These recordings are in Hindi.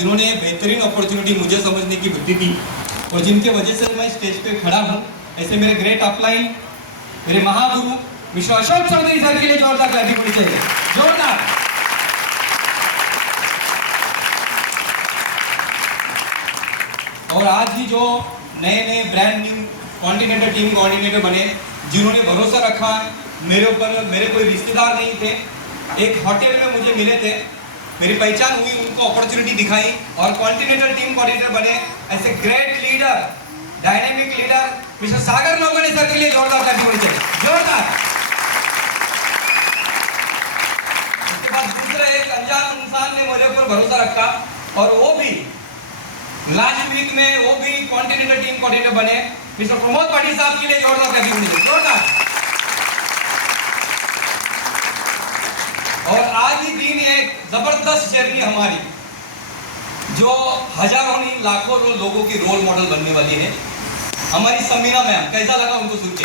जिन्होंने बेहतरीन अपॉर्चुनिटी मुझे समझने की बुद्धि दी और जिनके वजह से मैं स्टेज पे खड़ा हूँ, ऐसे मेरे ग्रेट अपलाइन, मेरे महागुरु मिस्टर अशोक चौधरी सर के लिए जोरदार ताली होनी चाहिए, जोरदार। और आज भी जो नए नए brand new continental team coordinator बने, जिन्होंने भरोसा रखा मेरे ऊपर, मेरे कोई रिश्तेदार नहीं थे, एक होटल में मुझे मिले थे, मेरी पहचान हुई, उनको अपॉर्चुनिटी दिखाई और कॉन्टिनेंटल टीम कोऑर्डिनेटर बने। ऐसे great leader, dynamic leader mister Sagar Naugane sir के लिए जोरदार ताली होनी चाहिए, जोरदार। उसके बाद दूसरा एक अनजान इंसान ने मेरे ऊपर भरोसा रखा और वो भी लास्ट वीक में वो भी कॉन्टिनेंटल टीम कोऑर्डिनेटर बने, मिस्टर प्रमोद पाटिल साहब के लिए जोरदार ताली होनी चाहिए, जोरदार। और आज ही दिन एक जबरदस्त जर्नी हमारी, जो हजारों नहीं लाखों लोगों की रोल मॉडल बनने वाली है, हमारी समीना मैम। कैसा लगा उनको सुन के?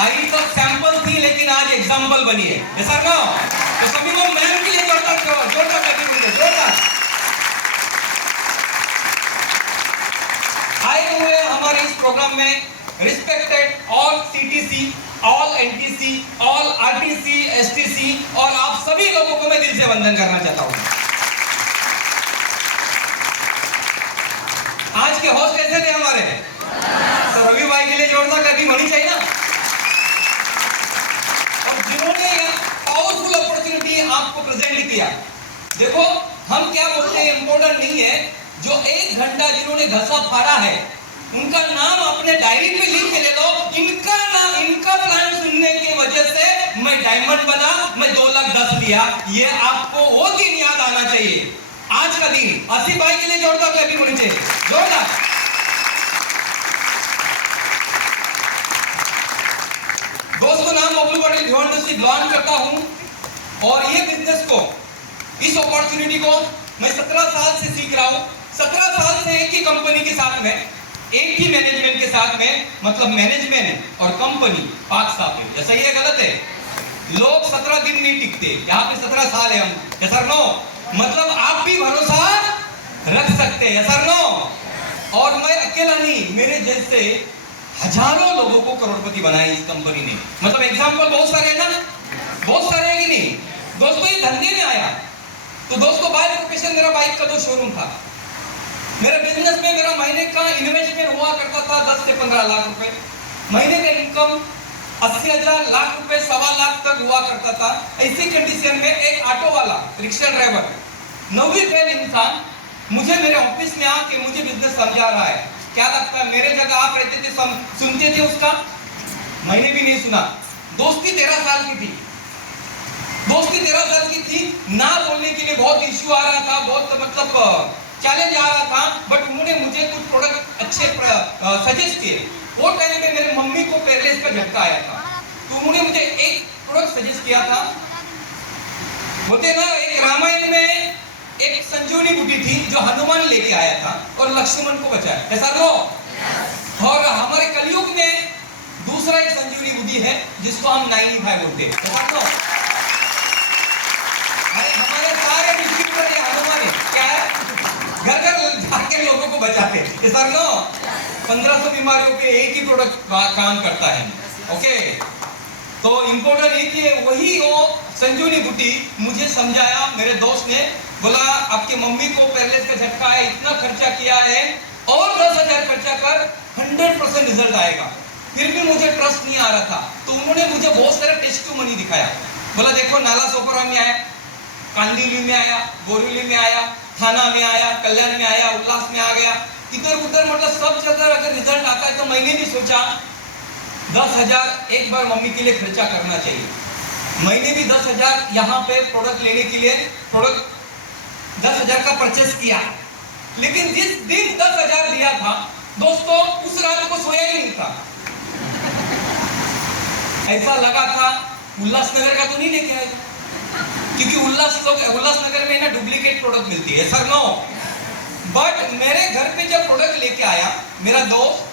आई तो सैंपल थी लेकिन आज एग्जाम्पल बनी है, ऐसा ना? तो समीना मैम के लिए जोरदार जोरदार आए हुए हमारे इस प्रोग्राम में respected all CTC, all NTC, all RTC, STC और आप सभी लोगों को मैं दिल से वंदन करना चाहता हूं। आज के होस्ट कैसे थे हमारे? तो रवि भाई के लिए जोरदार ताली होनी चाहिए ना। और जिन्होंने पावरफुल अपॉर्चुनिटी आपको प्रेजेंट किया, देखो हम क्या बोलते हैं, इंपॉर्टेंट नहीं है, जो 1 घंटा जिन्होंने घसा फाड़ा है उनका नाम अपने डायरी में लिख के ले लो। इनका नाम, इनका प्लान सुनने की वजह से मैं डायमंड बना, मैं 2,10,000 लिया। ये आपको वो दिन याद आना चाहिए, आज का दिन। आसिफ भाई के लिए जोरदार ताली होनी चाहिए, जोरदार। दोस्तों, नाम बबलू पाटिल भिवंडी से बिलोंग करता हूं और ये बिजनेस को, इस अपॉर्चुनिटी को मैं 17 साल से सीख रहा हूं। 17 साल से एक ही कंपनी के साथ में, एक ही मैनेजमेंट के साथ में, मतलब मैनेजमेंट और कंपनी पाक साथ है। सही है गलत है? लोग 17 दिन नहीं टिकते, यहाँ पे 17 साल है हम। ऐसा नो, मतलब आप भी भरोसा रख सकते हैं, ऐसा नो। और मैं अकेला नहीं, मेरे जैसे हजारों लोगों को करोड़पति बनाया इस कंपनी ने। मतलब एग्जाम्पल बहुत सारे है ना, बहुत सारे है कि नहीं? दोस्तों, ये धंधे में आया तो दोस्तों बाय प्रोफेशन मेरा बाइक का तो शोरूम था। मेरे बिजनेस में मेरा महीने का इन्वेस्टमेंट हुआ करता था 10 से 15 लाख रुपए। महीने का इनकम 80,000 लाख रुपए, 1.25 लाख तक हुआ करता था। ऐसी कंडीशन में एक ऑटो वाला, रिक्शा ड्राइवर, 9वीं फेल इंसान मुझे मेरे ऑफिस में आके मुझे बिजनेस समझा रहा है। क्या लगता है मेरे जगह आप रहते थे, सुनते थे उसका? मैंने भी नहीं सुना। दोस्ती 13 साल की थी, दोस्ती 13 साल की थी। ना बोलने के लिए बहुत इश्यू आ रहा था, बहुत मतलब चैलेंज आ रहा था, बट उन्होंने मुझे कुछ प्रोडक्ट अच्छे सजेस्ट किए। वो टाइम पे मेरी मम्मी को पैरालिसिस का झटका आया था, तो उन्होंने मुझे एक प्रोडक्ट सजेस्ट किया था। बोलते ना, एक रामायण में एक संजीवनी बूटी थी जो हनुमान लेके आया था और लक्ष्मण को बचाया, ऐसा लो। और हमारे कलयुग में दूसरा एक संजीवनी बूटी है जिसको हम 95 बोलते हैं, ऐसा लो। हमारे सारे डिस्ट्रिब्यूटर ये हनुमान है, क्या है? घर घर जाके लोगों को बचाते हैं, सर नो। 1500 बीमारियों पे एक ही प्रोडक्ट काम करता है। ओके, तो इम्पोर्टेंट ये कि वही वो संजीवनी बूटी मुझे समझाया। मेरे दोस्त ने बोला आपकी मम्मी को पैरालिसिस का झटका है, इतना खर्चा किया है और 10,000 खर्चा कर, 100% रिजल्ट आएगा। फिर भी मुझे ट्रस्ट नहीं आ रहा था, तो उन्होंने मुझे बहुत सारे टेस्टिमनी दिखाया। बोला देखो, नाला सोपरा में आया, कांदिवली में आया, बोरीवली में आया, थाना में आया, कल्याण में आया, उल्लास में आ गया, इधर उधर, मतलब सब जगह अगर रिजल्ट आता है। तो मैंने भी सोचा 10,000 एक बार मम्मी के लिए खर्चा करना चाहिए। मैंने भी 10,000 यहाँ पे प्रोडक्ट लेने के लिए प्रोडक्ट 10,000 का परचेस किया। लेकिन जिस दिन 10,000 दिया था दोस्तों, उस रात को सोया ही नहीं था। ऐसा लगा था उल्लासनगर का तो नहीं लेके आएगा, क्योंकि उल्लासनगर में ना डुप्लीकेट प्रोडक्ट मिलती है, सर नो। बट मेरे घर पे जब प्रोडक्ट लेके आया मेरा दोस्त,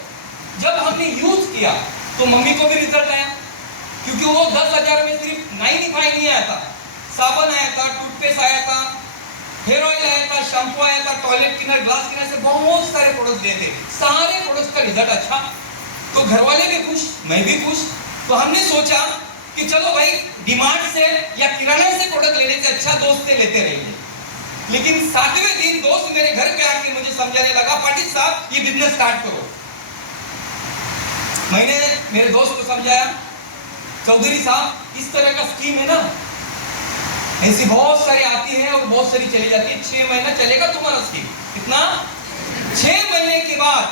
जब हमने यूज किया तो मम्मी को भी रिजल्ट आया, क्योंकि वो 10,000 में सिर्फ 95 नहीं आया था, साबुन आया था, टूथपेस्ट आया था, हेयर ऑयल आया था, शैम्पू आया था, टॉयलेट क्लीनर, ग्लास क्लीनर से बहुत सारे प्रोडक्ट दिए थे। सारे प्रोडक्ट्स का रिजल्ट अच्छा, तो घर वाले भी खुश, मैं भी खुश। तो हमने सोचा कि चलो भाई डिमार्ट से या किराना से प्रोडक्ट लेने से अच्छा दोस्त से लेते रहेंगे। लेकिन 7वें दिन दोस्त मेरे घर पे आके मुझे समझाने लगा, पाटिल साहब ये बिजनेस स्टार्ट करो। मैंने मेरे दोस्त को समझाया, चौधरी साहब इस तरह का स्कीम है ना, ऐसी बहुत सारी आती है और बहुत सारी चली जाती है। 6 महीना चलेगा तुम्हारा स्कीम। कितना? 6 महीने के बाद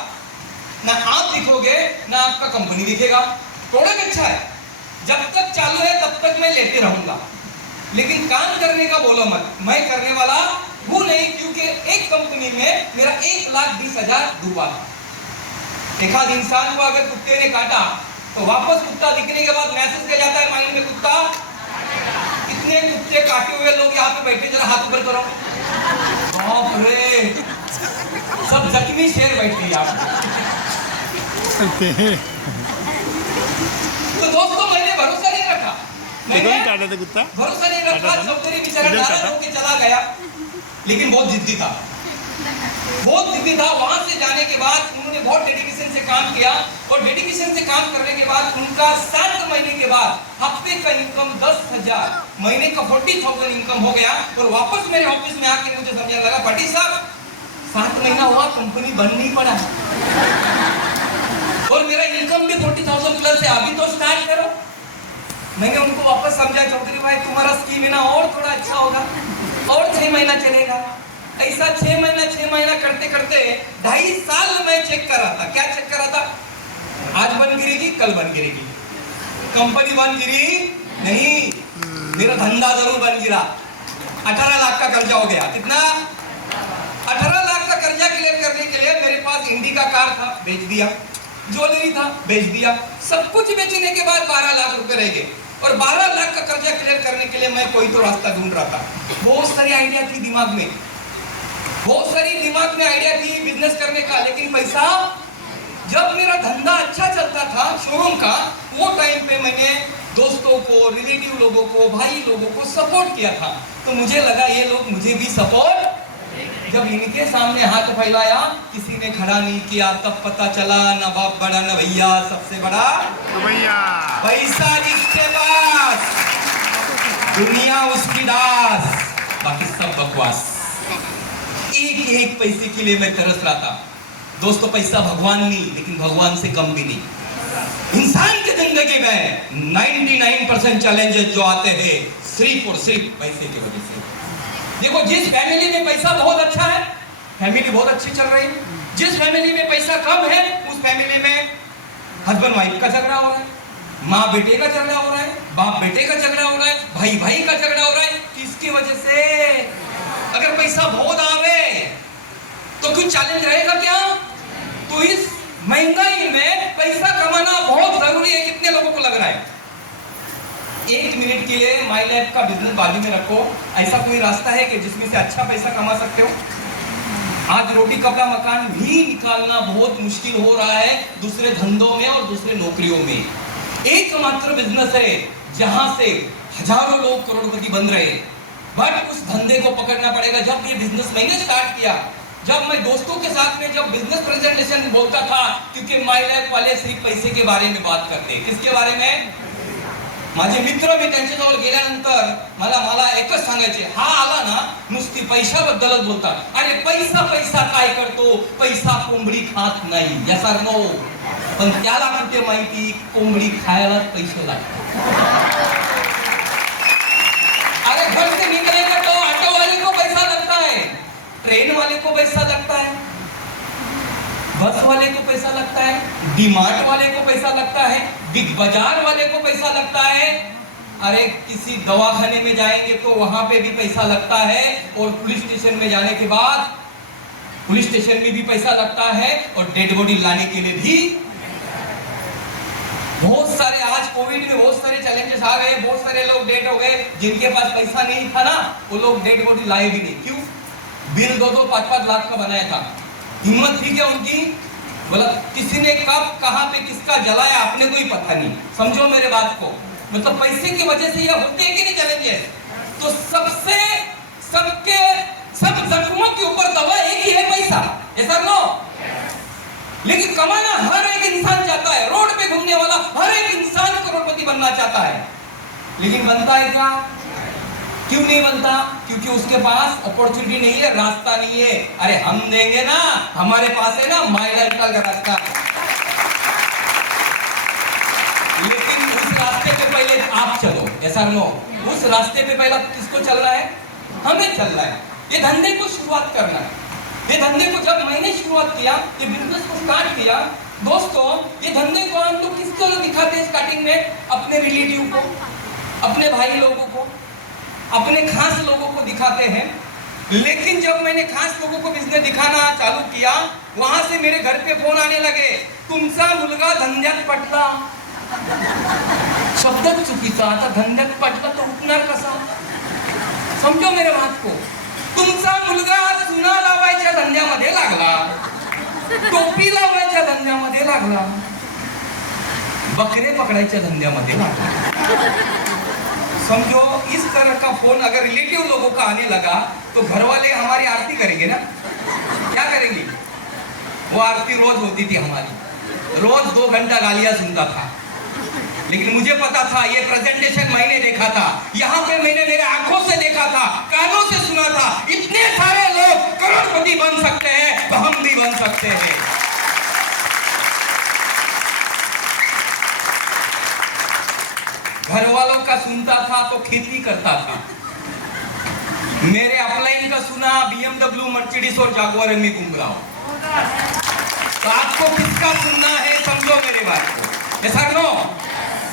ना आप दिखोगे ना आपका कंपनी दिखेगा। प्रोडक्ट अच्छा है, जब तक चालू है तब तक मैं लेते रहूंगा, लेकिन काम करने का बोलो मत। मैं करने वाला हूं नहीं, क्योंकि एक कंपनी में मेरा 1,20,000 डूबा था। एक आध इंसान को अगर कुत्ते ने काटा तो वापस कुत्ता दिखने के बाद मैसेज किया जाता है माइंड में, कुत्ता। कितने कुत्ते काटे हुए लोग यहाँ पे बैठे, जरा हाथ ऊपर करो। बाप रे, सब जख्मी शेर बैठे यहाँ पे। तो दोस्तों मैंने भरोसा नहीं रखा, मैंने भरोसा नहीं रखा। चौधरी बेचारा नाराज होकर चला गया, लेकिन बहुत जिद्दी था, बहुत जिद्दी था। वहां से जाने के बाद उन्होंने बहुत डेडिकेशन से काम किया, और डेडिकेशन से काम करने के बाद उनका 7 महीने के बाद हफ्ते का इनकम 10,000, महीने का 40,000 इनकम हो गया। और वापस मेरे ऑफिस में आके मुझे समझाने लगा, पाटिल साहब 7 महीना हुआ कंपनी बंद नहीं पड़ा और मेरा इनकम भी 40,000 प्लस है, अभी तो स्टार्ट करो। मैंने उनको वापस समझा, चौधरी भाई तुम्हारा स्कीम है ना, और थोड़ा अच्छा होगा, और 6 महीना चलेगा। ऐसा 6 महीना करते करते 2.5 साल मैं चेक कर रहा था। क्या चेक कर रहा था? आज बन गिरेगी, कल बन गिरेगी, कंपनी बन गिरी नहीं, मेरा धंधा जरूर बन गिरा। 18 लाख का कर्जा हो गया। कितना? 18 लाख का कर्जा क्लियर करने के लिए मेरे पास इंडिका कार था, बेच दिया, ज्वेलरी था, बेच दिया, सब कुछ बेचने के बाद 12 लाख रुपए रह गए। और 12 लाख का कर्जा क्लियर करने के लिए मैं कोई तो रास्ता ढूंढ रहा था। बहुत सारी आइडिया थी दिमाग में, बहुत सारी दिमाग में आइडिया थी बिजनेस करने का, लेकिन पैसा। जब मेरा धंधा अच्छा चलता था शोरूम का, वो टाइम पे मैंने दोस्तों को, रिलेटिव लोगों को, भाई लोगों को सपोर्ट किया था। तो मुझे लगा ये लोग मुझे भी सपोर्ट। जब इनके सामने हाथ फैलाया, किसी ने खड़ा नहीं किया, तब पता चला न बाप बड़ा न भैया, सबसे बड़ा भैया। पैसा जिसके पास, दुनिया उसकी दास, बाकी सब बकवास। एक एक पैसे के लिए मैं तरस रहा था। दोस्तों पैसा भगवान नहीं, लेकिन भगवान से कम भी नहीं। इंसान की जिंदगी में 99% चैलेंजेस जो आते हैं सिर्फ और सिर्फ पैसे की वजह से। देखो, जिस फैमिली में पैसा बहुत अच्छा है, फैमिली बहुत अच्छी चल रही है। जिस फैमिली में पैसा कम है, उस फैमिली में हस्बैंड वाइफ का झगड़ा हो रहा है, माँ बेटे का झगड़ा हो रहा है, बाप बेटे का झगड़ा हो रहा है, भाई भाई का झगड़ा हो रहा है। किसकी वजह से? अगर पैसा बहुत आवे तो कुछ चैलेंज रहेगा क्या? तो इस महंगाई में पैसा कमाना बहुत जरूरी है। कितने लोगों को लग रहा है? 1 मिनट के लिए माई लाइफ का बिजनेस बाजू में रखो। ऐसा कोई रास्ता है कि जिसमें से अच्छा पैसा कमा सकते हो? आज रोटी कपड़ा मकान भी निकालना बहुत मुश्किल हो रहा है, दूसरे धंधों में और दूसरे नौकरियों में। एकमात्र बिजनेस है जहां से हजारों लोग करोड़पति बन रहे हैं, बट उस धंधे को पकड़ना पड़ेगा। जब ये बिजनेस मैंने स्टार्ट किया, जब मैं दोस्तों के साथ में जब बिजनेस प्रेजेंटेशन बोलता था, क्योंकि माय लाइफ वाले सिर्फ पैसे के बारे में बात करते। किसके बारे में? माझे मित्र, मी त्यांच्याजवळ गेल्यानंतर मला एकच सांगायचे, हा आला ना नुसती पैशाबद्दलच बोलतात। अरे पैसा पैसा काय करतो? पैसा कोंबडी खात नाही, यस ऑर नो? पण त्याला कुठे माहिती कोंबडी खायला पैसे लागतात। अरे घर से निकलेगा तो ऑटो वाले को पैसा लगता है, ट्रेन वाले को पैसा लगता है, बस वाले को पैसा लगता है, डीमार्ट वाले को पैसा लगता है, बिग बाजार वाले को पैसा लगता है। अरे किसी दवाखाने में जाएंगे तो वहां पे भी पैसा लगता है, और पुलिस स्टेशन में जाने के बाद पुलिस स्टेशन में भी पैसा लगता है, और डेड बॉडी लाने के लिए भी। बहुत सारे आज कोविड में बहुत सारे चैलेंजेस आ गए, बहुत सारे लोग डेड हो गए। जिनके पास पैसा नहीं था ना, वो लोग डेड बॉडी लाए भी नहीं। क्यों? बिल 2-2, 5-5 लाख का बनाया था। हिम्मत थी क्या उनकी? बोला किसी ने कब कहां पे किसका जलाया अपने को ही पता नहीं। समझो मेरे बात को, मतलब पैसे की वजह से ये होते हैं कि नहीं चैलेंजेस? तो सब जख्मों के ऊपर दवा एक ही है, पैसा। ऐसा नो? लेकिन कमाना हर एक इंसान चाहता है, रोड पे घूमने वाला हर एक इंसान करोड़पति बनना चाहता है, लेकिन बनता है क्या? क्यों नहीं बनता? क्योंकि उसके पास अपॉर्चुनिटी नहीं है, रास्ता नहीं है। अरे हम देंगे ना, हमारे पास है ना माइलर का रास्ता, लेकिन उस रास्ते पे पहले आप चलो। ऐसा नो? उस रास्ते पे पहला किसको चलना है? हमें चलना है। ये धंधे को शुरुआत करना है। ये धंधे को जब मैंने शुरुआत किया, ये बिजनेस को स्टार्ट किया, दोस्तों ये धंधे को हम लोग किसको दिखाते हैं स्टार्टिंग में? अपने रिलेटिव को, अपने भाई लोगों को, अपने खास लोगों को दिखाते हैं। लेकिन जब मैंने खास लोगों को बिजनेस दिखाना चालू किया, वहां से मेरे घर पे फोन आने लगे, तुमचा मुलगा धंद्यात पटला। शब्दच चुकीचा, आता धंद्यात पटला तो उठणार कसा? समजो मेरे बात को। तुमचा मुलगा चुना लावायच्या धंद्यामध्ये लागला, टोपी लावायच्या धंद्यामध्ये लागला, बकरे पकडायच्या धंद्यामध्ये लागला। समझो, इस तरह का फोन अगर रिलेटिव लोगों का आने लगा तो घर वाले हमारी आरती करेंगे ना? क्या करेंगे? वो आरती रोज होती थी हमारी, रोज 2 घंटा गालियां सुनता था। लेकिन मुझे पता था, ये प्रेजेंटेशन मैंने देखा था, यहाँ पे मैंने मेरे आंखों से देखा था, कानों से सुना था। इतने सारे लोग करोड़पति बन सकते हैं तो हम भी बन सकते हैं। घर वालों का सुनता था तो खेती करता था। मेरे अपलाइन का सुना, BMW, मर्सिडीज और जागुआर में घूम रहा हूं। तो आपको किसका सुनना है? समझो मेरे बात को। ऐसा नो?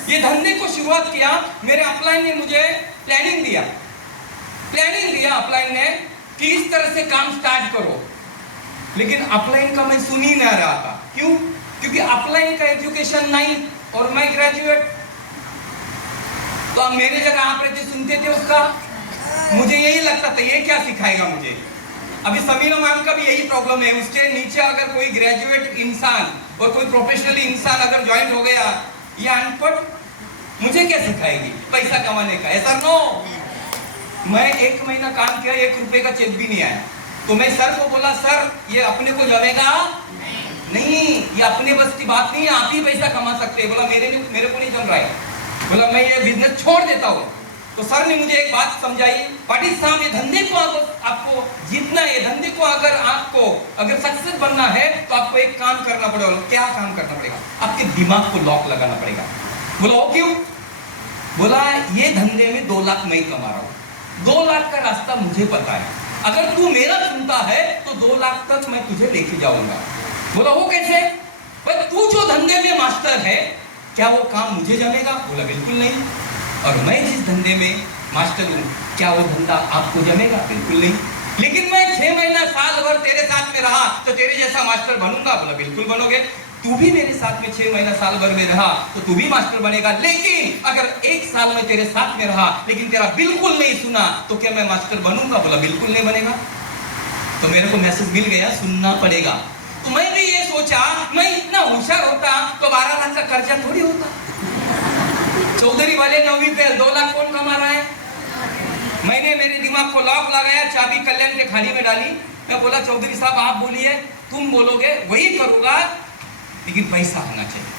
ये धंधे को शुरुआत किया, मेरे अपलाइन ने मुझे प्लानिंग दिया अपलाइन ने कि इस तरह से काम स्टार्ट करो। लेकिन अपलाइन का मैं सुन ही नहीं रहा था। क्यों? क्योंकि अपलाइन का एजुकेशन नहीं और मैं ग्रेजुएट। तो अब मेरे जगह आप जो सुनते थे उसका, मुझे यही लगता था ये क्या सिखाएगा मुझे। अभी समीना मैम का भी यही प्रॉब्लम है, उसके नीचे अगर कोई ग्रेजुएट इंसान और कोई प्रोफेशनली इंसान अगर ज्वाइन हो गया, ये अनपढ़ मुझे क्या सिखाएगी पैसा कमाने का? ऐसा नो? मैं 1 महीना काम किया, 1 रुपए का चेक भी नहीं आया। तो मैं सर को बोला, सर ये अपने को जमेगा नहीं, ये अपने बस की बात नहीं है, आप ही पैसा कमा सकते हैं। बोला मेरे को नहीं जम रहा है, बोला मैं ये बिजनेस छोड़ देता हूँ। तो सर ने मुझे एक बात समझाई, पाटिल साहब ये धंधे को आपको जीतना है, धंधे को अगर सक्सेस बनना है तो आपको एक काम करना पड़ेगा। क्या काम करना पड़ेगा? आपके दिमाग को लॉक लगाना पड़ेगा। बोला वो क्यों? बोला ये धंधे में 2 लाख मैं कमा रहा हूँ, 2 लाख का रास्ता मुझे पता है, अगर तू मेरा सुनता है तो 2 लाख तक मैं तुझे लेके जाऊंगा। बोला वो कैसे? भाई तू जो धंधे में मास्टर है, क्या वो काम मुझे जमेगा? बोला बिल्कुल नहीं। और मैं जिस धंधे में मास्टर हूँ, क्या वो धंधा आपको जमेगा? बिल्कुल नहीं। लेकिन मैं 6 महीना साल भर तेरे साथ में रहा तो तेरे जैसा मास्टर बनूंगा? बोला बिल्कुल बनोगे। तू भी मेरे साथ में 6 महीना साल भर में रहा तो तू भी मास्टर बनेगा। लेकिन अगर 1 साल में तेरे साथ में रहा लेकिन तेरा बिल्कुल नहीं सुना तो क्या मैं मास्टर बनूंगा? बोला बिल्कुल नहीं बनेगा। तो मेरे को मैसेज मिल गया, सुनना पड़ेगा। तो मैं भी ये सोचा, मैं इतना होशियार होता तो 12 लाख का कर्जा थोड़ी होता। चौधरी वाले 9वीं फेल, 2 लाख कौन कमा रहा है? मैंने मेरे दिमाग को लॉक लगाया, चाबी कल्याण के खाली में डाली। मैं बोला चौधरी साहब आप बोलिए, तुम बोलोगे वही करूंगा, लेकिन पैसा होना चाहिए।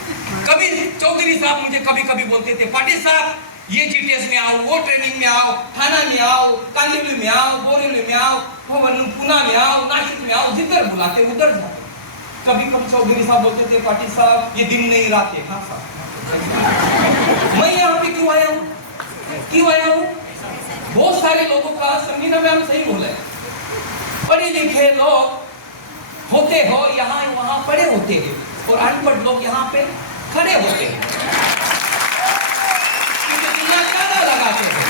कभी चौधरी साहब मुझे कभी कभी बोलते थे, पाटिल साहब ये जीटीएस में आओ, वो ट्रेनिंग में आओ, थाना में आओ, कांदिवली में आओ, बोरीवली में आओ, पुणे में आओ, नासिक में आओ, जिधर बुलाते उधर जाओ। कभी कभी चौधरी साहब बोलते थे, पाटिल साहब ये दिन नहीं रात है। हाँ साहब मैं यहाँ पे क्यों आया हूँ? बहुत सारे लोगों का संगीना मैम सही बोला है, पढ़े लिखे लोग होते हो यहाँ वहाँ पढ़े होते हैं और अनपढ़ लोग यहाँ पे खड़े होते हैं, क्योंकि दिमाग ज्यादा लगाते हैं।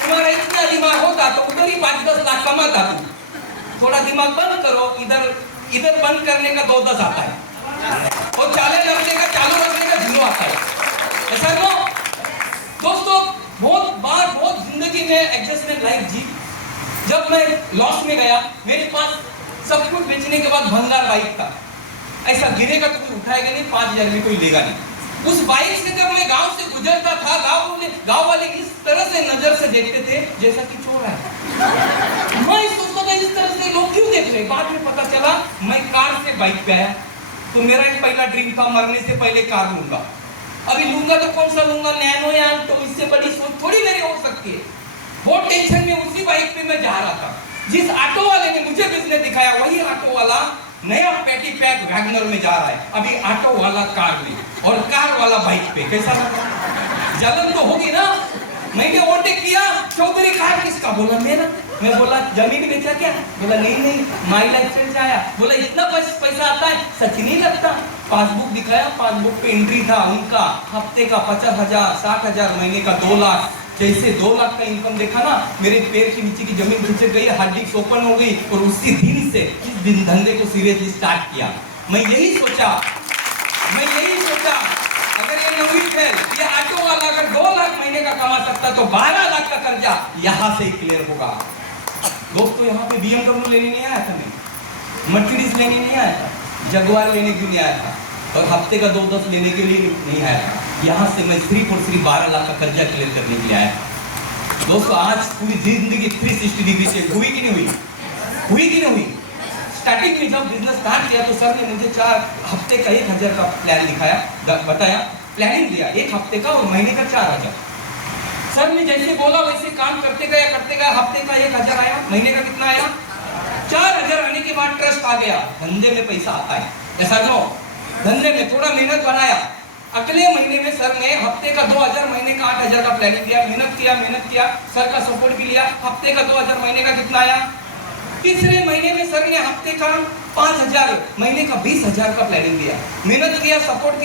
तुम्हारा इतना दिमाग होता तो उधर ही 5-10 लाख कमाता तू। थोड़ा दिमाग बंद करो, इधर बंद करने का 2-10 आता है और चालू रखने का 0 आता है। ऐसा नो दोस्तों, बहुत जिंदगी में एडजस्टमेंट लाइफ जी। जब मैं लॉस में गया, मेरे पास सब कुछ बेचने के बाद भंगार बाइक था, ऐसा गिरेगा तो कोई उठाएगा नहीं, 5000 में कोई लेगा नहीं। उस बाइक से जब मैं गांव से गुजरता था, गांव वाले इस तरह से नजर से देखते थे जैसा कि चोर है। मैं सोचता था इस तरह से लोग क्यों देख रहे। बाद में पता चला मैं कार से बाइक पे आया, तो मेरा एक पहला ड्रीम था मरने से पहले कार लूंगा। अभी लूंगा तो कौन सा लूंगा, नैनो या तो इससे बड़ी सोच थोड़ी मेरी हो सकती है। बहुत टेंशन में उसी बाइक पे मैं जा रहा था। जिस ऑटो वाले ने मुझे बिजनेस दिखाया वही ऑटो वाला नया पेटी पैक वैगनर में जा रहा है। अभी ऑटो वाला कार में और कार वाला बाइक पे, कैसा लगा? जलन तो होगी ना। मैंने ओवरटेक किया, चौधरी कार किसका? बोला मेरा। मैं बोला जमीन बेचा क्या? बोला नहीं माई लाइफ से आया। बोला इतना पैसा आता है? सच नहीं लगता। पासबुक दिखाया, पासबुक पे एंट्री था उनका हफ्ते का 50,000, 60,000, महीने का 2 लाख। जैसे 2 लाख का इनकम देखा ना, मेरे पैर के नीचे की जमीन खिंच गई, हार्ड डिस्क ओपन हो गई और उसी दिन से इस दिन धंधे को सीरियसली स्टार्ट किया। मैं यही सोचा अगर ये नवीन है, ये ऑटो वाला अगर 2 लाख महीने का कमा सकता तो 12 लाख का कर्जा यहाँ से क्लियर होगा। दोस्तों यहाँ पे BMW लेने नहीं आया था मैं, मर्सिडीज लेने नहीं आया था, जगुआर लेने के लिए आया था और हफ्ते का 2-10 लेने के लिए नहीं आया था। यहाँ से मैं सिर्फ और सिर्फ 12 लाख का कर्जा क्लियर करने के लिए आया था। दोस्तों आज पूरी जिंदगी 360 डिग्री से हुई कि नहीं हुई? स्टार्टिंग में जब बिजनेस स्टार्ट किया तो सर ने मुझे 4 हफ्ते का 1,000 का प्लान दिखाया, बताया, प्लानिंग दिया 1 हफ्ते का और महीने का 4,000। सर ने जैसे बोला वैसे काम करते गए, हफ्ते का 1,000 आया, महीने का कितना आया? 4,000 आने के बाद ट्रस्ट आ गया, धंधे में पैसा आता है। ऐसा जो धंधे में थोड़ा मेहनत बढ़ाया, अगले महीने में सर ने हफ्ते का 2,000, महीने का 8,000 का प्लानिंग दिया। मेहनत किया, सर का सपोर्ट भी लिया। हफ्ते का 2,000, महीने का कितना आया? तीसरे महीने में सर ने हफ्ते का 5,000, महीने का 20,000 का प्लानिंग दिया। मेहनत किया, सपोर्ट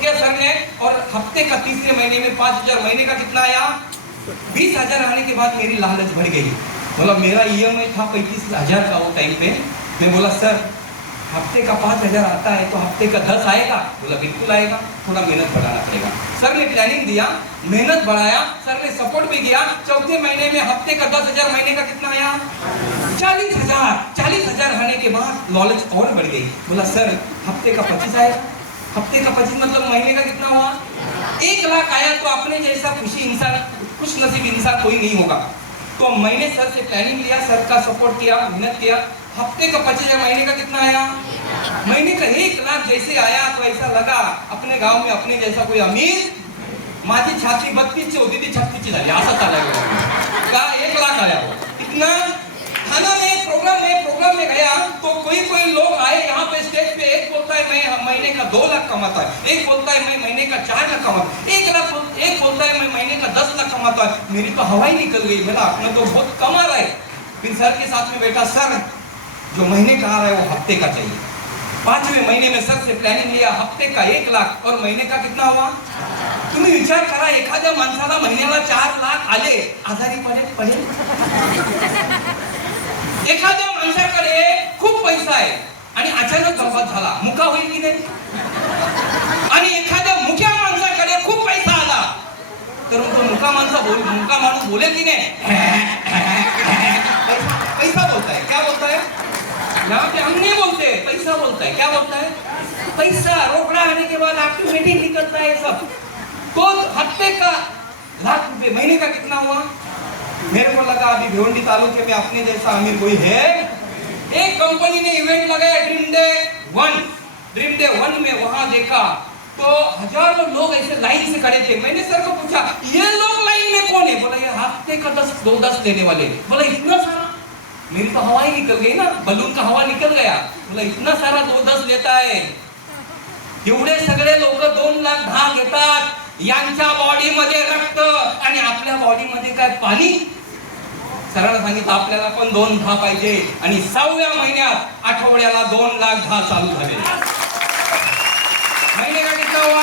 किया सर ने, और हफ्ते का तीसरे महीने में 5,000, महीने का कितना आया? 20,000 आने के बाद मेरी लालच बढ़ गई। बोला मेरा EMI था 35,000 का वो टाइम पे। मैं बोला सर हफ्ते का 5,000 आता है तो हफ्ते का 10 आएगा? बोला बिल्कुल आएगा, थोड़ा मेहनत बढ़ाना पड़ेगा। सर ने प्लानिंग दिया, मेहनत बढ़ाया, सर ने सपोर्ट भी किया। चौथे महीने में हफ्ते का 10,000, महीने का कितना आया? 40,000 आने के बाद नॉलेज और बढ़ गई। बोला सर हफ्ते का 25 आएगा? हफ्ते का 25 मतलब महीने का कितना हुआ? 1 लाख आया। तो अपने जैसा खुश नसीब इंसान कोई नहीं होगा। तो मैंने सर से प्लानिंग लिया, सर का सपोर्ट किया, मेहनत किया। हफ्ते का 25,000, महीने का कितना आया? महीने का 1 लाख जैसे आया तो ऐसा लगा अपने गांव में अपने जैसा कोई अमीर, माझी छाती 32 होती थी 36 झाली, असं चालायला का 1 लाख आया वो इतना। थाना में प्रोग्राम में गया तो कोई लोग आए यहाँ पे स्टेज पे। एक बोलता है मैं महीने का 2 लाख कमाता है, एक बोलता है मैं महीने का 4 लाख कमाता, एक बोलता है मैं महीने का 10 लाख कमाता है। मेरी तो हवा ही निकल गई, बोला अपना तो बहुत कमा रहा है। फिर सर के साथ में बैठा, सर जो महीने का आ रहा है वो हफ्ते का चाहिए। 5वें महीने में सर से प्लानिंग लिया, हफ्ते का 1 लाख और महीने का कितना हुआ? तुम्ही विचार करा, एखाद्या माणसाला महिन्याला 4 लाख आले, आजारी पडेल? एखाद्या माणसाकडे खूप पैसा आहे आणि अचानक बरबाद झाला, मुका होईल की नाही? आणि एखाद्या मुक्या माणसाकडे खूप पैसा आला तर तो मुका माणूस बोलेल की नाही? पैसा बोलता है, क्या बोलता है? यहाँ पे हम नहीं बोलते, पैसा बोलता है। क्या बोलता है? पैसा। रोकड़ा आने के बाद ऑटोमेटिक निकलता है सब। तो हफ्ते का 1 लाख रुपए, महीने का कितना हुआ? मेरे को लगा अभी भिवंडी तालुके में अपने जैसा अमीर कोई है। एक कंपनी ने इवेंट लगाया ड्रीम डे 1 में, वहां देखा तो हजारों लोग ऐसे लाइन से खड़े थे। मैंने सर को पूछा ये लोग लाइन में कौन है? बोला ये हफ्ते का 10 लेने वाले। बोला इतना सारा? मेरी तो हवा ही निकल गई ना, बलून का हवा निकल गया। बोला इतना सारा 2-10 लेता है? एवढे सगळे लोक 2 लाख 10 घेतात, यांच्या बॉडी मध्ये रक्त आणि आपल्या बॉडी मध्ये काय पाणी? सरांना सांगितलं आपल्याला पण 2-10 पाहिजे आणि 6व्या महिन्यात आठवड्याला 2 लाख 10 चालू झाले। महिने का कितना हुआ?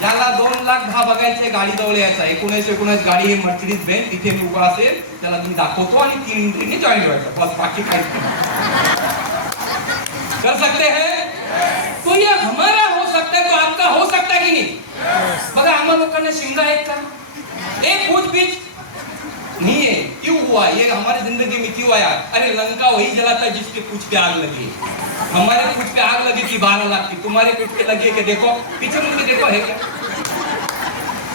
ज्याला 2 लाख 10 बघायचे गाडी जवळ यायचा, 19 गाडी मर्सिडीज बेंज, तिथे मी उभा असेल, त्याला तुम्ही दाखवतो आणि 3 एंट्रीने जॉईन व्हायचं, बस बाकी काहीच नाही। कर सकते हैं? तो ये हमारा हो सकता है तो आपका हो सकता है की नाही? बघा आम्हा लोकांना शिंगा आहेत का? एक ऊंच बीच नाहीये की हुआ, ये हमारी जिंदगी में क्यों आया? अरे लंका वही जलाता है जिसके कुछ पे आग लगी। हमारे कुछ पे आग लगी थी 12 लाख की, तुम्हारे कुछ पे लगी है कि देखो पीछे मुझे देखो है क्या?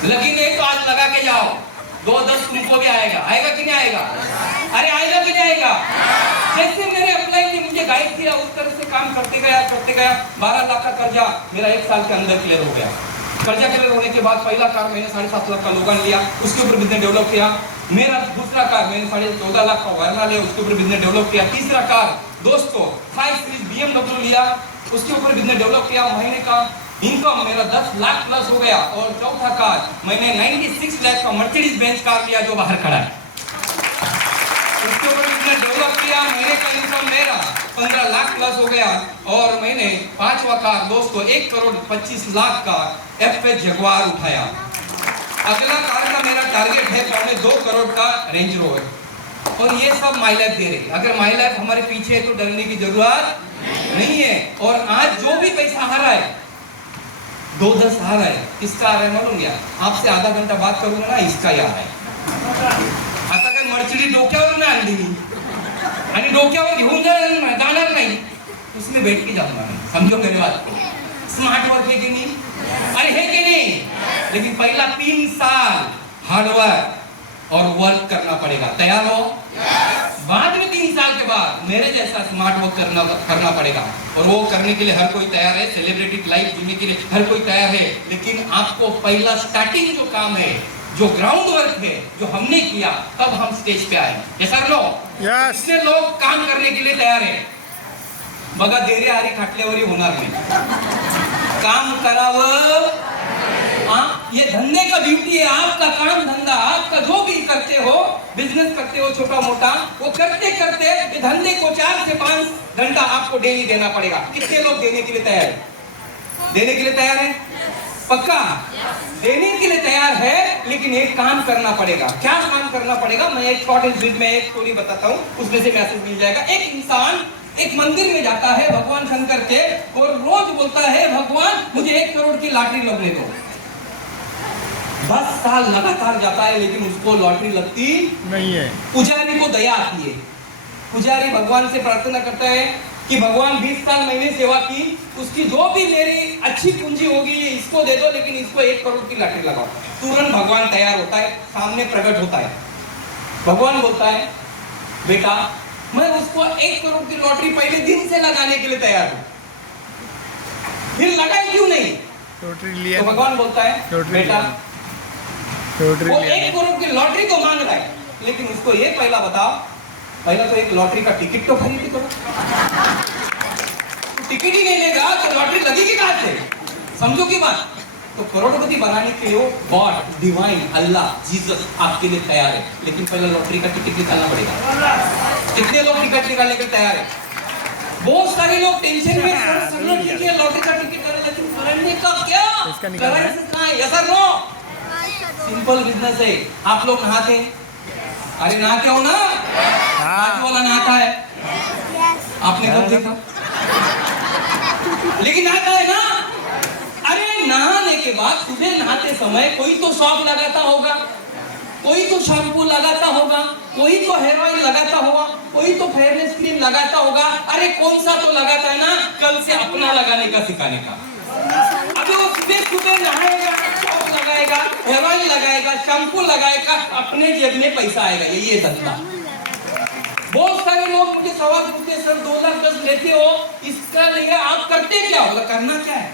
लगी नहीं तो आज लगा के जाओ, 2-10 तुमको भी आएगा। आएगा कि नहीं आएगा? अरे आएगा कि नहीं आएगा? जैसे मेरे अपलाइन ने मुझे गाइड किया उस तरह से काम करते गया 12 लाख का कर्जा मेरा 1 साल के अंदर क्लियर हो गया। कर्जा क्लियर होने के बाद पहला कार मैंने 7.5 लाख का लोगन लिया, उसके ऊपर बिजनेस डेवलप किया। मेरा दूसरा कार मैंने 14.5 लाख का वर्ना लिया, उसके ऊपर बिजनेस डेवलप किया। तीसरा कार दोस्तों 5 सीरीज BMW लिया, उसके ऊपर बिजनेस डेवलप किया। महीने का इनकम मेरा 10 लाख प्लस हो गया। और चौथा कार मैंने 96 लाख का मर्सिडीज बेंच कार लिया जो बाहर खड़ा है, उसके ऊपर बिजनेस डेवलप किया। महीने का इनकम मेरा 15 लाख प्लस हो गया। और मैंने 5वां कार दोस्तों 1 करोड़ 25 लाख का FH जगुआर उठाया। अगला कार का मेरा टारगेट है 2 करोड़ का रेंज रोवर। और ये सब माई लाइफ दे रही। अगर माई लाइफ हमारे पीछे है तो डरने की जरूरत नहीं है। और आज जो भी पैसा आ रहा है 2-10 आ रहा है, किसका आ रहा है मालूम क्या? आपसे आधा घंटा बात करूंगा ना, इसका ही आ रहा है। आता काय मर्सिडीज डोक्यावर ना आणली आणि डोक्यावर घेऊन जाणार नाही, उसमें बैठ के जाऊंगा मैं। समझो मेरी बात को। स्मार्ट वर्क है कि नहीं? अरे है कि नहीं? लेकिन पहला 3 साल हार्डवर्क और वर्क करना पड़ेगा। तैयार हो? बाद में 3 साल के बाद मेरे जैसा स्मार्ट वर्क करना पड़ेगा। और वो करने के लिए हर कोई तैयार है। सेलिब्रिटी लाइफ जीने के लिए हर कोई तैयार है। लेकिन आपको पहला स्टार्टिंग जो काम है, जो ग्राउंड वर्क है, जो हमने किया, तब हम स्टेज पे आए। ये सर लो इसलिए लोग काम करने के लिए तैयार है। बघा देरे आरी खाटल्यावरही होणार नाही, काम करावं। ये धंधे का ड्यूटी है। आपका काम धंधा, आपका जो भी करते हो, बिजनेस करते हो छोटा मोटा, वो करते करते ये धंधे को 4 से 5 घंटा आपको डेली देना पड़ेगा। कितने लोग देने के लिए तैयार है? देने के लिए तैयार है? पक्का देने के लिए तैयार है। लेकिन एक काम करना पड़ेगा। क्या काम करना पड़ेगा? मैं एक शॉर्ट एंड स्वीट में एक स्टोरी बताता हूँ, उसमें से मैसेज मिल जाएगा। एक इंसान एक मंदिर में जाता है भगवान शंकर के, और रोज बोलता है भगवान मुझे 1 करोड़ की लॉटरी लगने दो। 10 साल लगातार जाता है लेकिन उसको लॉटरी लगती नहीं है। पुजारी को दया आती है। पुजारी भगवान से प्रार्थना करता है कि भगवान 20 साल मैंने सेवा की, उसकी जो भी मेरी अच्छी पूंजी होगी ये इसको दे दो, लेकिन इसको 1 करोड़ की लॉटरी लगाओ। तुरंत भगवान तैयार होता है, सामने प्रकट होता है। भगवान बोलता है बेटा मैं उसको 1 करोड़ की लॉटरी पहले दिन से लगाने के लिए तैयार हूं, फिर लगाई क्यों नहीं? तो भगवान बोलता है बेटा वो 1 करोड़ की लॉटरी तो मांग रहा है, लेकिन उसको ये पहला बताओ, पहला तो एक लॉटरी का टिकट तो खरीदी करो। टिकट ही नहीं लेगा तो लॉटरी लगेगी कहां से? समझो की बात। तो करोड़पति बनाने के लिए गॉड, डिवाइन, अल्लाह, जीसस आपके लिए तैयार है, लेकिन पहले लॉटरी का टिकट निकालना पड़ेगा। कितने लोग टिकट निकालने के लिए तैयार है? बहुत सारे लोग टेंशन में लॉटरी का टिकट करें, लेकिन करने का क्या? ऐसा नो सिंपल बिजनेस है। आप लोग नहाते हैं? अरे नहाते हो ना? आज वाला नहाता है, आपने कब देखा? लेकिन नहाता है ना? अरे नहाने के बाद सुबह नहाते समय कोई तो सॉप लगाता होगा, कोई तो शैम्पू लगाता होगा, कोई तो हेयर ऑयल लगाता होगा, कोई तो फेयरनेस क्रीम लगाता होगा। अरे कौन सा तो लगाता है ना, कल से अपना लगाने का सिखाने का। अभी वो सुबह नहाएगा, सॉप लगाएगा, हेयर ऑयल लगाएगा, शैम्पू लगाएगा, अपने जेब में पैसा आएगा। यही है धंधा। बहुत सारे लोग मुझे सवाल पूछते, सर 2 लाख 10 लेते हो, इसका लिए आप करते क्या हो? करना क्या है?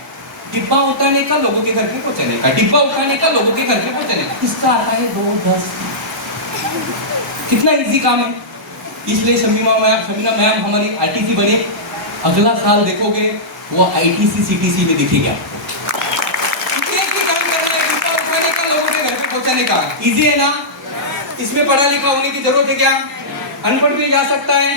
डिब्बा उठाने का, लोगों के घर पे पहुंचाने का, डिब्बा उठाने का, लोगों के घर पे पहुंचाने का। इसका आता है 2-10। कितना इजी काम है। इसलिए शमीना मैम हमारी ITC बने। अगला साल देखोगे वो ITC CTC में दिखेगा। काम करना है, डिब्बा उठाने का, लोगों के घर पे पहुंचाने का। इजी है ना? इसमें पढ़ा लिखा होने की जरूरत है क्या? अनपढ़ भी जा सकता है,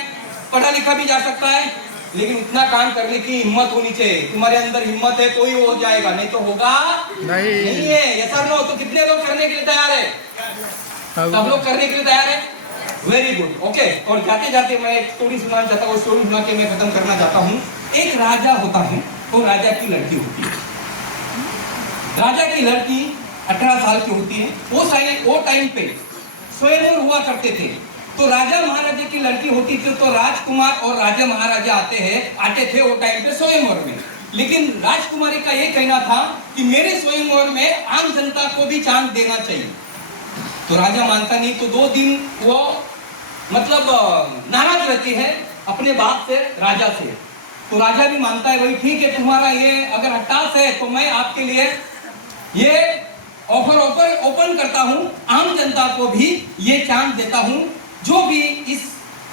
पढ़ा लिखा भी जा सकता है, लेकिन उतना काम करने की हिम्मत होनी चाहिए। तुम्हारे अंदर हिम्मत है तो ही हो जाएगा, नहीं तो होगा नहीं है। ऐसा नो। तो कितने लोग करने के लिए तैयार है? सब लोग करने के लिए तैयार है? Very good, okay. और जाते जाते मैं एक स्टोरी सुनाना चाहता हूँ। स्टोरी सुना के मैं खत्म करना चाहता हूँ। एक राजा होता है, तो राजा की लड़की होती है। राजा की लड़की 18 साल की होती है। वो टाइम पे स्वयंवर हुआ करते थे। तो राजा महाराजा की लड़की होती थी तो राजकुमार और राजा महाराजा आते थे वो टाइम पे स्वयंवर में। लेकिन राजकुमारी का ये कहना था कि मेरे स्वयंवर में आम जनता को भी चांस देना चाहिए। तो राजा मानता नहीं, तो 2 दिन वो मतलब नाराज रहती है अपने बाप से, राजा से। तो राजा भी मानता है भाई ठीक है, तुम्हारा ये अगर हट्टास है तो मैं आपके लिए ये ऑफर ओपन करता हूं, आम जनता को भी ये चांस देता हूं, जो भी इस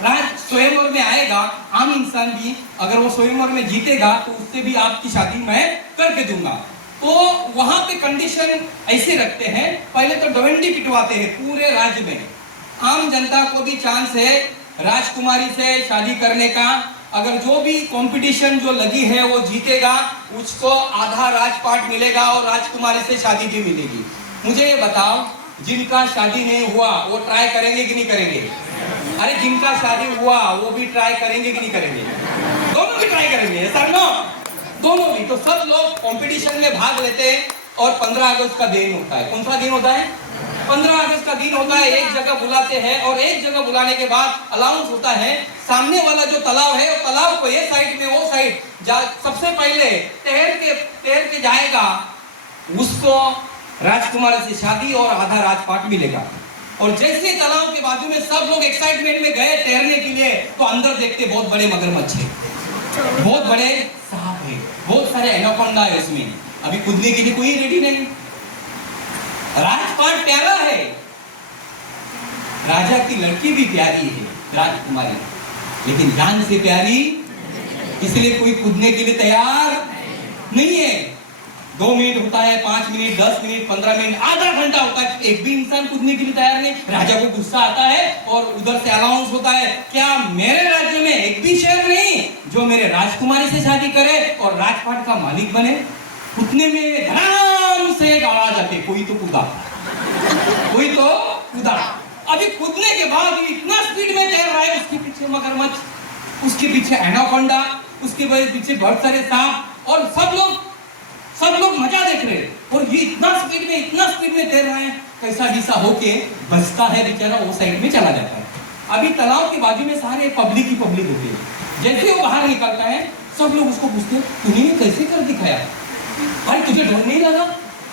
राज स्वयंवर में आएगा, आम इंसान भी अगर वो स्वयंवर में जीतेगा तो उससे भी आपकी शादी मैं करके दूंगा। तो वहां पे कंडीशन ऐसे रखते हैं, पहले तो डवंडी पिटवाते हैं पूरे राज्य में, आम जनता को भी चांस है राजकुमारी से शादी करने का। अगर जो भी कंपटीशन जो लगी है वो जीतेगा, उसको आधा राजपाट मिलेगा और राजकुमारी से शादी भी मिलेगी। मुझे ये बताओ, जिनका शादी नहीं हुआ वो ट्राई करेंगे कि नहीं करेंगे? अरे जिनका शादी हुआ वो भी ट्राई करेंगे कि नहीं करेंगे? दोनों भी ट्राई करेंगे, सर नो दोनों भी। तो सब लोग कंपटीशन में भाग लेते हैं और 15 अगस्त का दिन होता है। कौन सा दिन होता है? 15 अगस्त का दिन होता है। एक जगह बुलाते हैं और एक जगह बुलाने के बाद अलाउंस होता है, सामने वाला जो तालाब है वो तालाब को ये साइड में वो साइड सबसे पहले तैर के जाएगा, उसको राजकुमारी से शादी और आधा राजपाट मिलेगा। और जैसे तालाब के बाजू में सब लोग एक्साइटमेंट में गए तैरने के लिए, तो अंदर देखते बहुत बड़े मगरमच्छ है, बहुत बड़े सांप है, बहुत सारे एनाकोंडा है उसमें। अभी कूदने के लिए कोई रेडी नहीं। राजपाट प्यारा है, राजा की लड़की भी प्यारी है राजकुमारी, लेकिन जान से प्यारी, इसलिए कोई कूदने के लिए तैयार नहीं है। 2 मिनट होता है, 5 मिनट, 10 मिनट, 15 मिनट, आधा घंटा होता है, एक भी इंसान कूदने के लिए तैयार नहीं। राजा को गुस्सा आता है और उधर से अनाउंस होता है, क्या मेरे राज्य में एक भी शेर नहीं जो मेरे राजकुमारी से शादी करे और राजपाट का मालिक बने? उतने में धड़ाम से एक आवाज आती, कोई तो कूदा, कोई तो कूदा। अभी कूदने के बाद इतना स्पीड में तैर रहा है, उसके पीछे मगरमच्छ, उसके पीछे एनाकोंडा, उसके पीछे बहुत सारे सांप, और सब लोग मजा देख रहे हैं। और ये इतना स्पीड में तैर रहा है, कैसा वैसा होके बचता है बेचारा, वो साइड में चला जाता है। अभी तालाब के बाजू में सारे पब्लिक ही पब्लिक होती है। जैसे वो बाहर निकलता है, सब लोग उसको पूछते हैं, तूने कैसे कर दिखाया? अरे तुझे डर नहीं लगा?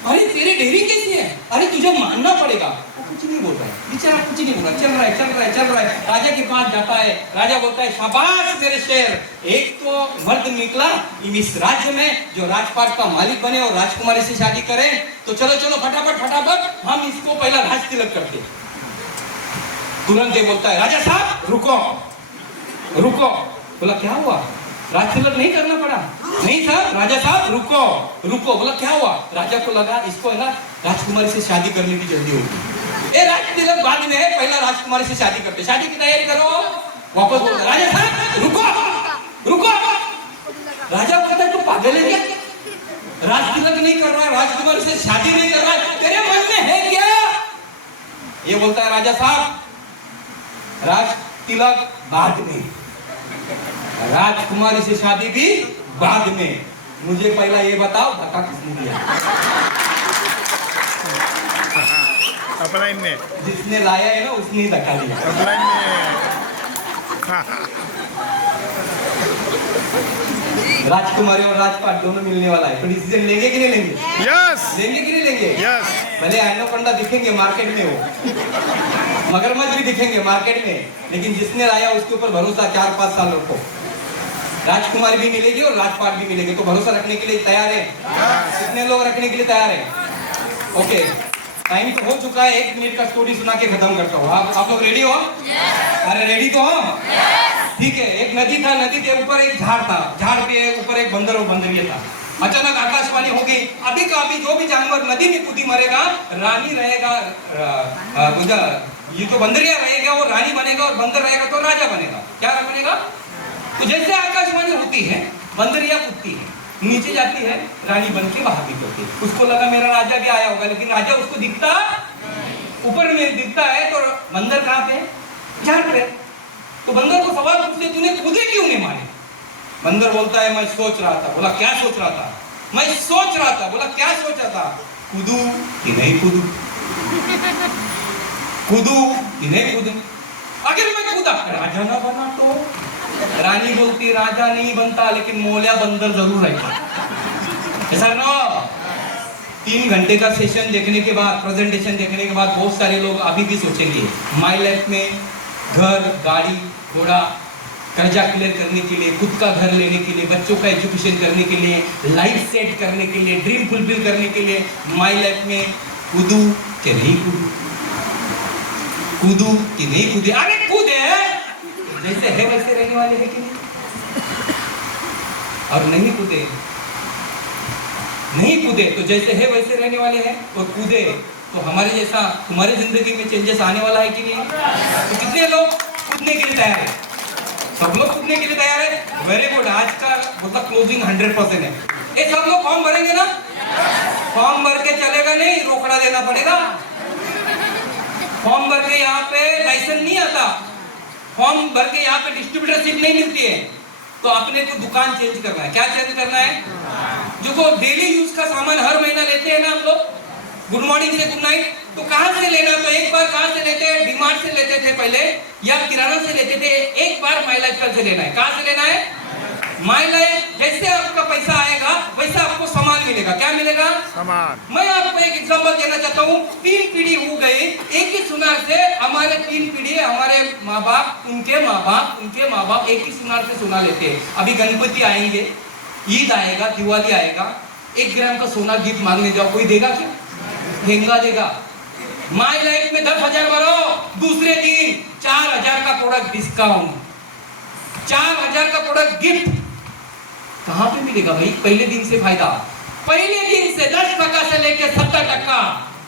अरे तेरी डेयरिंग कैसी है? अरे तुझे मानना पड़ेगा। वो कुछ नहीं बोल रहा है बेचारा, कुछ नहीं बोल रहा, चल रहा है। राजा के पास जाता है, राजा बोलता है, शाबाश मेरे शेर, एक तो मर्द निकला इस राज्य में जो राजपाट का मालिक बने और राजकुमारी से शादी करे। तो चलो फटाफट हम इसको पहला राज तिलक करते। तुरंत ये बोलता है, राजा साहब रुको। बोला क्या हुआ? राज तिलक नहीं करना पड़ा? नहीं सर। राजा साहब रुको। बोला क्या हुआ? राजा को लगा इसको है ना राजकुमारी से शादी करने की जल्दी होगी, राज तिलक बाद में है, पहला राजकुमारी से शादी करते, शादी की तैयारी करो। वापस बोलता, राजा साहब रुको। राजा बोलता है, तू पागल है क्या? राज तिलक नहीं कर रहा है, राजकुमारी से शादी नहीं कर रहा है, तेरे मन में है क्या? ये बोलता है, राजा साहब राज तिलक बाद में, राजकुमारी से शादी भी बाद में। मुझे पहला ये बताओ, धक्का किसने दिया? अपलाइन ने। जिसने लाया है ना उसने ही धक्का दिया। अपलाइन ने। राजकुमारी और राजपाट दोनों मिलने वाला है, तो डिसीजन लेंगे कि नहीं लेंगे? यस। लेंगे कि नहीं लेंगे? यस। भले एनाकोंडा दिखेंगे मार्केट में, हो मगरमच्छ भी दिखेंगे मार्केट में, लेकिन जिसने लाया उसके ऊपर भरोसा 4-5 साल रखो। राजकुमारी भी मिलेगी और राजपाट भी मिलेगी, तो भरोसा रखने के लिए तैयार है? कितने लोग रखने के लिए तैयार है? ओके, टाइम तो हो चुका है, 1 मिनट का स्टोरी सुना के खत्म करता हूँ। आप लोग रेडी हो? अरे रेडी तो हो? ठीक है। एक नदी था, नदी के ऊपर एक झाड़ था, झाड़ के ऊपर एक बंदर और बंदरिया था। अचानक आकाशवाणी होगी, अभी का अभी जो भी जानवर नदी में कूदी मरेगा, रानी रहेगा, ये तो बंदरिया रहेगा वो रानी बनेगा, और बंदर रहेगा तो राजा बनेगा। क्या बनेगा? तो जैसे आकाशवाणी होती है, बंदरिया कूदती है, नीचे जाती है, रानी बन के बाहर निकलती है। उसको लगा मेरा राजा भी आया होगा, लेकिन राजा उसको दिखता ऊपर में दिखता है, तो बंदर कहाँ पे? झाड़ पे। तो बंदर को सवाल पूछते, तूने कूदे क्यों नहीं मारे? बंदर बोलता है, मैं सोच रहा था। बोला क्या सोच रहा था? मैं सोच रहा था। बोला क्या सोचा था? कूदू कि नहीं कूदू, कूदू कि नहीं कूदू। आखिर मैं कूदा, राजा ना बना तो रानी बोलती राजा नहीं बनता लेकिन मोलिया बंदर जरूर है सर नो। 3 घंटे का सेशन देखने के बाद, प्रेजेंटेशन देखने के बाद बहुत सारे लोग अभी भी सोचेंगे माय लाइफ में घर, गाड़ी, घोड़ा, कर्जा क्लियर करने के लिए, खुद का घर लेने के लिए, बच्चों का एजुकेशन करने के लिए, लाइफ सेट करने के लिए, ड्रीम फुलफिल करने के लिए माय लाइफ में कूदू कि नहीं कूदू, कूदू कि नहीं कूदे। अरे कूदे, जैसे है वैसे रहने वाले हैं कि नहीं, और नहीं कूदे, नहीं कूदे तो जैसे है वैसे रहने वाले हैं, और कूदे तो हमारे जैसा तुम्हारी जिंदगी में चेंजेस आने वाला है कि नहीं। तो कितने लोग कूदने के लिए तैयार है? सब लोग कूदने के लिए तैयार है। वेरी गुड, आज का मतलब क्लोजिंग 100% है। ये सब लोग फॉर्म भरेंगे ना? फॉर्म भर के चलेगा नहीं, रोकड़ा देना पड़ेगा। फॉर्म भर के यहाँ पे लाइसेंस नहीं आता, फॉर्म भर के यहाँ पे डिस्ट्रीब्यूटरशिप नहीं मिलती है, तो अपने को दुकान चेंज करना है। क्या चेंज करना है? जो को डेली यूज का सामान हर महीना लेते हैं ना हम लोग, गुड मॉर्निंग से गुड नाइट, तो कहां से लेना? तो एक बार कहां से लेते हैं? डीमार्ट से लेते थे पहले, या किराना से लेते थे। एक बार माय लाइफ से लेना है। कहां से लेना है? My life. जैसे आपका पैसा आएगा वैसे आपको सामान मिलेगा। क्या मिलेगा? सामान। मैं आपको एक एग्जांपल देना चाहता हूँ। 3 पीढ़ी हो गई एक ही सुनार से, हमारे 3 पीढ़ी, हमारे माँ बाप, उनके माँ बाप, उनके माँ बाप एक ही सुनार से सोना लेते हैं। अभी गणपति आएंगे, ईद आएगा, दिवाली आएगा, 1 ग्राम का सोना गिफ्ट मांगने जाओ, कोई देगा क्या? महंगा देगा। माय लाइफ में 10,000 भरो, दूसरे दिन 4,000 का प्रोडक्ट डिस्काउंट, 4,000 का प्रोडक्ट गिफ्ट। कहां पे मिलेगा भाई? पहले दिन से फायदा, पहले दिन से 10% से लेकर 70%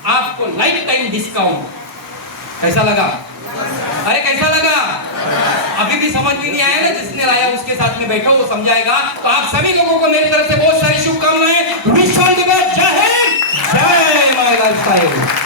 आपको लाइफ टाइम डिस्काउंट। कैसा लगा? अरे कैसा लगा? अभी भी समझ में नहीं आया ना? जिसने लाया उसके साथ में बैठो, वो समझाएगा। तो आप सभी लोगों को मेरी तरफ से बहुत सारी शुभकामनाएं। जय हिंद, जय माय लाइफस्टाइल।